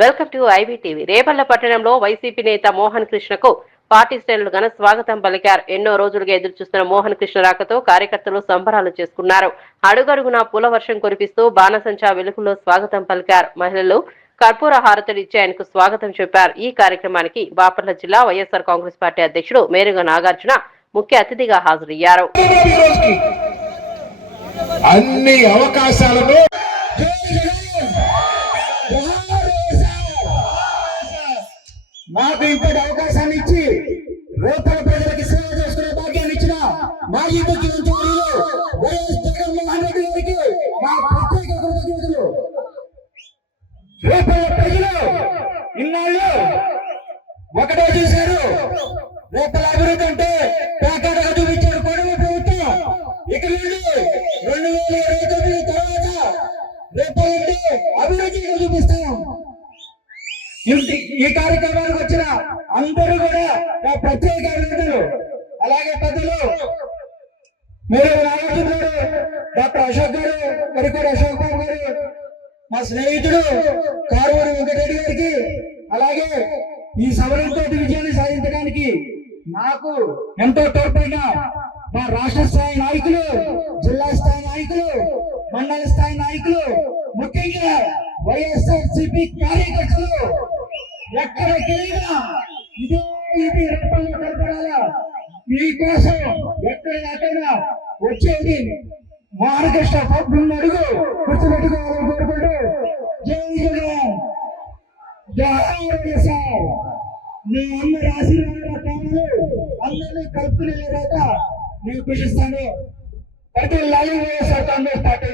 Welcome to IBTV. Repalle పట్టణంలో YCP నేత మోహన్ కృష్ణకు పార్టీ శ్రేణులు ఘన స్వాగతం పలికారు. ఎన్నో రోజులుగా ఎదురుచూస్తున్న మోహన్ కృష్ణ రాకతో కార్యకర్తలు సంబరాలు చేసుకున్నారు. అడుగడుగునా పూల వర్షం కురిపిస్తూ బాణసంచా వెలుగులో స్వాగతం పలికారు. మహిళలు కర్పూర హారతులు ఇచ్చి ఆయనకు స్వాగతం చెప్పారు. ఈ కార్యక్రమానికి బాపట్ల జిల్లా వైఎస్ఆర్ కాంగ్రెస్ పార్టీ అధ్యక్షుడు మేరుగ నాగార్జున ముఖ్య అతిథిగా హాజరయ్యారు. అన్ని అవకాశాలను నాకు ఇంతటి అవకాశాన్ని ఇచ్చి రూపాల ప్రజలకి సేవ చేసుకునే భాగ్యాన్ని ఇచ్చిన మాజీ ముఖ్యమంత్రి వైఎస్ జగన్మోహన్ రెడ్డి గారికి మా ప్రత్యేక కృతజ్ఞతలు. రూపాల ప్రజలు ఇన్నాళ్ళు ఒకటే చూశారు, రూపాల అభివృద్ధి అంటే పేకాటగా చూపించారు కొడుకు ప్రభుత్వం. ఇక నుండి 2029 తర్వాత రూపాలంటే అభివృద్ధిగా చూపిస్తాం. ఈ కార్యక్రమానికి వచ్చిన అందరూ కూడా ప్రత్యేక అభినందనలు. అలాగే పెద్దలు మీరు నాగార్జున గారు, డాక్టర్ అశోక్ గారు, మరికూరి అశోక్ బాబు గారు, మా స్నేహితుడు కారువూరి వెంకటరెడ్డి గారికి, అలాగే ఈ సవరణతో విజయాన్ని సాధించడానికి నాకు ఎంతో తోడ్పడిన మా రాష్ట్ర స్థాయి నాయకులు, జిల్లా స్థాయి నాయకులు, మండల స్థాయి నాయకులు, ముఖ్యంగా వైఎస్ఆర్సీపీ కార్యకర్తలు ఎక్కడికెళ్ళినా ఇది రూపంలో కనపడాల. మీకోసం ఎక్కడికైనా వచ్చేది మహారాష్ట్ర పబ్బులను అడుగు గుర్తుపెట్టుకోవాలని కోరుకుంటూ జై జగన్, జై వైఎస్ఆర్. మీ అందరి ఆశీర్వాదాల కావాలి, అందరినీ కలుపుకునేలాగా నేను కృషిస్తాను. ప్రతి లైవ్ వైఎస్ఆర్ కాంగ్రెస్ పార్టీ.